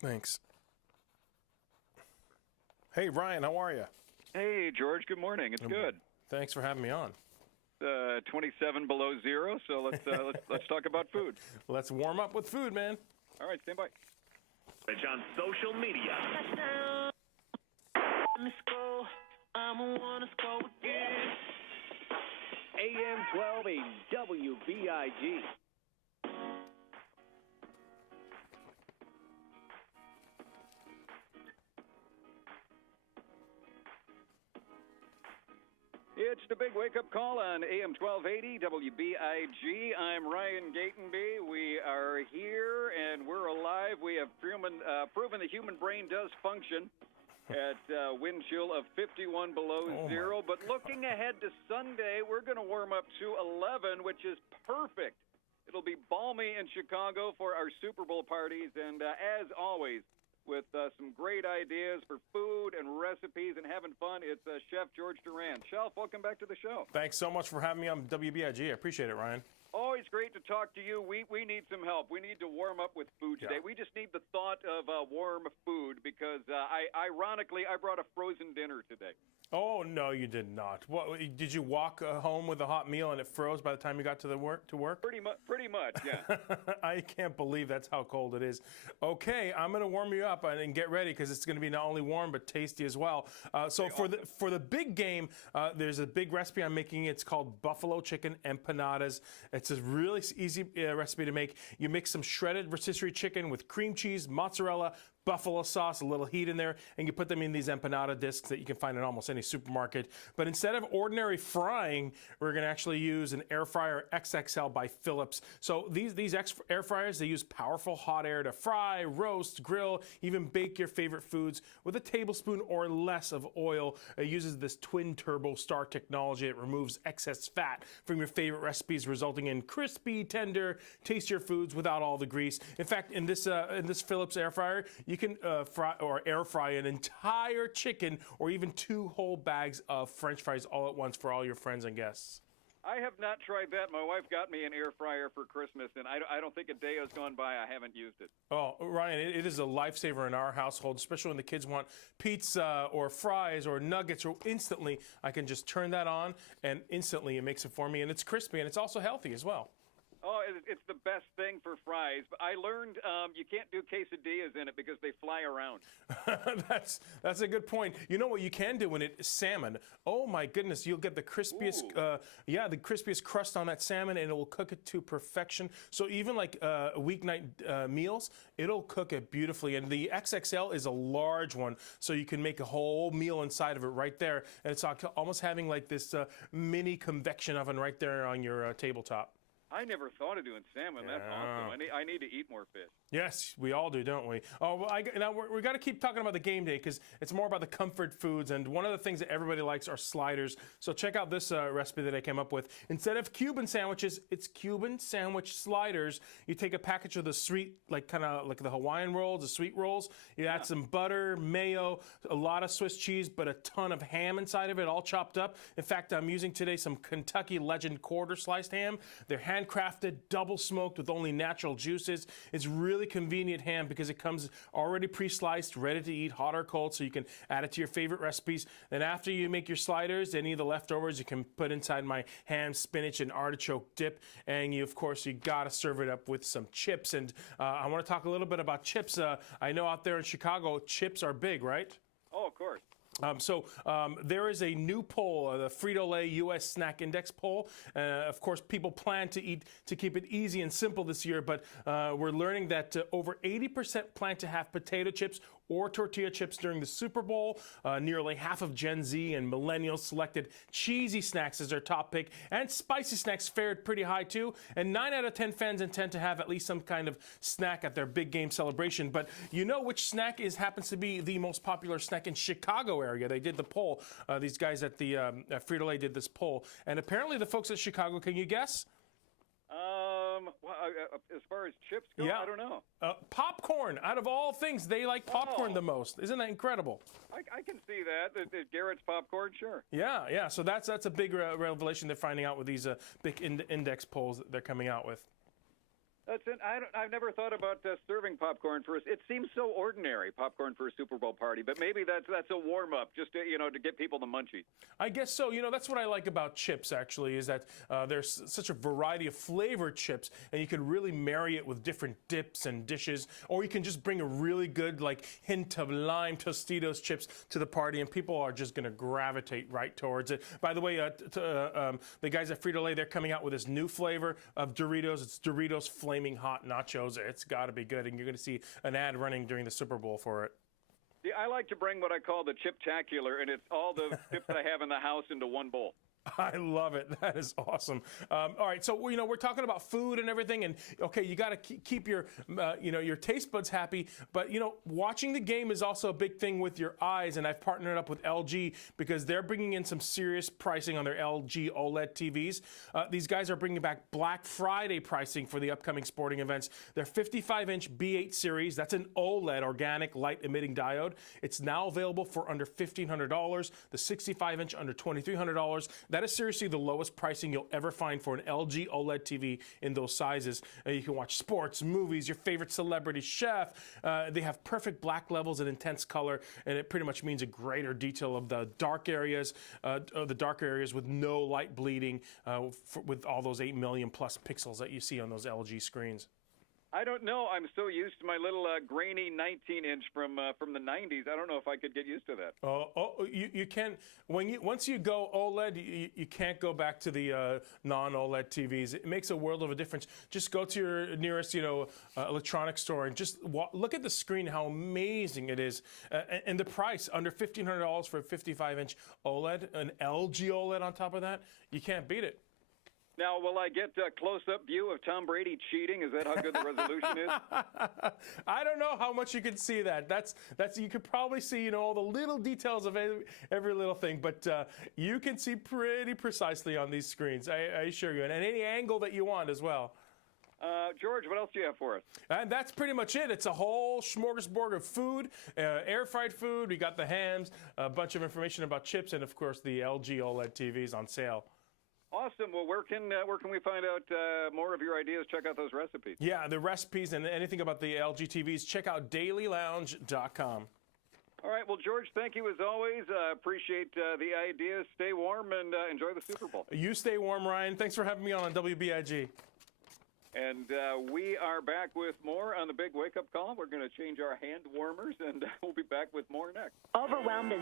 Thanks. Hey, Ryan, how are you? Hey, George. Good morning. It's good. Thanks for having me on. 27 below zero. So let's talk about food. Let's warm up with food, man. All right, stand by. It's on social media. AM 1280 WBIG. It's the big wake-up call on AM 1280 WBIG. I'm Ryan Gatenby. We are here, and we're alive. We have proven the human brain does function at wind chill of 51 below zero. But looking ahead to Sunday, we're going to warm up to 11, which is perfect. It'll be balmy in Chicago for our Super Bowl parties, and as always, with some great ideas for food and recipes and having fun. It's Chef George Duran. Chef, welcome back to the show. Thanks so much for having me on WBIG. I appreciate it, Ryan. Always great to talk to you. We need some help. We need to warm up with food today. Yeah. We just need the thought of warm food because, ironically, I brought a frozen dinner today. Oh, no, you did not. What, did you walk home with a hot meal and it froze by the time you got to work? Pretty much, yeah. I can't believe that's how cold it is. Okay, I'm going to warm you up and get ready because it's going to be not only warm but tasty as well. For the big game, there's a big recipe I'm making. It's called buffalo chicken empanadas. It's a really easy recipe to make. You mix some shredded rotisserie chicken with cream cheese, mozzarella, buffalo sauce, a little heat in there, and you put them in these empanada discs that you can find in almost any supermarket. But instead of ordinary frying, we're going to actually use an air fryer XXL by Philips. So these air fryers, they use powerful hot air to fry, roast, grill, even bake your favorite foods with a tablespoon or less of oil. It uses this twin turbo star technology. It removes excess fat from your favorite recipes, resulting in crispy, tender, tastier foods without all the grease. In fact, in this Philips air fryer, you can fry or air fry an entire chicken or even 2 whole bags of French fries all at once for all your friends and guests. I have not tried that. My wife got me an air fryer for Christmas, and I don't think a day has gone by I haven't used it. Oh, Ryan, it is a lifesaver in our household, especially when the kids want pizza or fries or nuggets, or instantly I can just turn that on and instantly it makes it for me, and it's crispy and it's also healthy as well. Oh, it's the best thing for fries. But I learned you can't do quesadillas in it because they fly around. That's a good point. You know what you can do in it? Salmon. Oh my goodness, you'll get the crispiest, the crispiest crust on that salmon, and it will cook it to perfection. So even like weeknight meals, it'll cook it beautifully. And the XXL is a large one, so you can make a whole meal inside of it right there. And it's almost having like this mini convection oven right there on your tabletop. I never thought of doing salmon. That's awesome. I need to eat more fish. Yes, we all do, don't we? Oh, well, now we got to keep talking about the game day because it's more about the comfort foods. And one of the things that everybody likes are sliders. So check out this recipe that I came up with. Instead of Cuban sandwiches, it's Cuban sandwich sliders. You take a package of the sweet, kind of like the Hawaiian rolls, the sweet rolls. You add some butter, mayo, a lot of Swiss cheese, but a ton of ham inside of it, all chopped up. In fact, I'm using today some Kentucky Legend quarter sliced ham. They're handcrafted, double smoked with only natural juices. It's really convenient ham because it comes already pre-sliced, ready to eat, hot or cold, so you can add it to your favorite recipes. Then after you make your sliders, any of the leftovers you can put inside my ham, spinach, and artichoke dip. And of course, you gotta serve it up with some chips. And I want to talk a little bit about chips. I know out there in Chicago, chips are big, right? Oh, of course. There is a new poll, the Frito-Lay U.S. Snack Index poll. Of course, people plan to keep it easy and simple this year, but we're learning that over 80% plan to have potato chips or tortilla chips during the Super Bowl. Nearly half of Gen Z and millennials selected cheesy snacks as their top pick, and spicy snacks fared pretty high too. And 9 out of 10 fans intend to have at least some kind of snack at their big game celebration. But you know which snack happens to be the most popular snack in Chicago area? They did the poll. These guys at the Frito-Lay did this poll, and apparently the folks at Chicago, can you guess? As far as chips go, yeah. I don't know. Popcorn. Out of all things, they like popcorn the most. Isn't that incredible? I can see that. Garrett's popcorn, sure. Yeah. So that's a big revelation they're finding out with these big index polls that they're coming out with. That's it. I've never thought about serving popcorn for us. It seems so ordinary, popcorn for a Super Bowl party, but maybe that's a warm up, just to, to get people the munchies. I guess so. That's what I like about chips. Actually, is that there's such a variety of flavored chips, and you can really marry it with different dips and dishes, or you can just bring a really good hint of lime Tostitos chips to the party, and people are just going to gravitate right towards it. By the way, the guys at Frito-Lay, they're coming out with this new flavor of Doritos. It's Doritos Flaming Hot Nachos. It's got to be good, and you're going to see an ad running during the Super Bowl for it. Yeah, I like to bring what I call the chip-tacular, and it's all the chips that I have in the house into one bowl. I love it. That is awesome. All right, so we're talking about food and everything, and okay, you got to keep your your taste buds happy, but watching the game is also a big thing with your eyes. And I've partnered up with LG because they're bringing in some serious pricing on their LG OLED TVs. These guys are bringing back Black Friday pricing for the upcoming sporting events. Their 55-inch B8 series, that's an OLED organic light emitting diode. It's now available for under $1,500. The 65-inch under $2,300. That is seriously the lowest pricing you'll ever find for an LG OLED TV in those sizes. You can watch sports, movies, your favorite celebrity chef. They have perfect black levels and intense color, and it pretty much means a greater detail of the dark areas, with no light bleeding, with all those 8 million plus pixels that you see on those LG screens. I don't know. I'm so used to my little grainy 19-inch from the 90s. I don't know if I could get used to that. You can. Once you go OLED, you can't go back to the non-OLED TVs. It makes a world of a difference. Just go to your nearest, electronics store and just look at the screen. How amazing it is, and the price under $1,500 for a 55-inch OLED, an LG OLED on top of that. You can't beat it. Now, will I get a close-up view of Tom Brady cheating? Is that how good the resolution is? I don't know how much you can see that. That's you could probably see all the little details of every little thing, but you can see pretty precisely on these screens. I assure you, and any angle that you want as well. George, what else do you have for us? And that's pretty much it. It's a whole smorgasbord of food, air-fried food. We got the hams, a bunch of information about chips, and of course the LG OLED TVs on sale. Awesome. Well, where can we find out more of your ideas? Check out those recipes. Yeah, the recipes and anything about the LG TVs, check out dailylounge.com. All right. Well, George, thank you as always. Appreciate the ideas. Stay warm and enjoy the Super Bowl. You stay warm, Ryan. Thanks for having me on WBIG. And we are back with more on the Big Wake Up Call. We're going to change our hand warmers, and we'll be back with more next. Overwhelmed and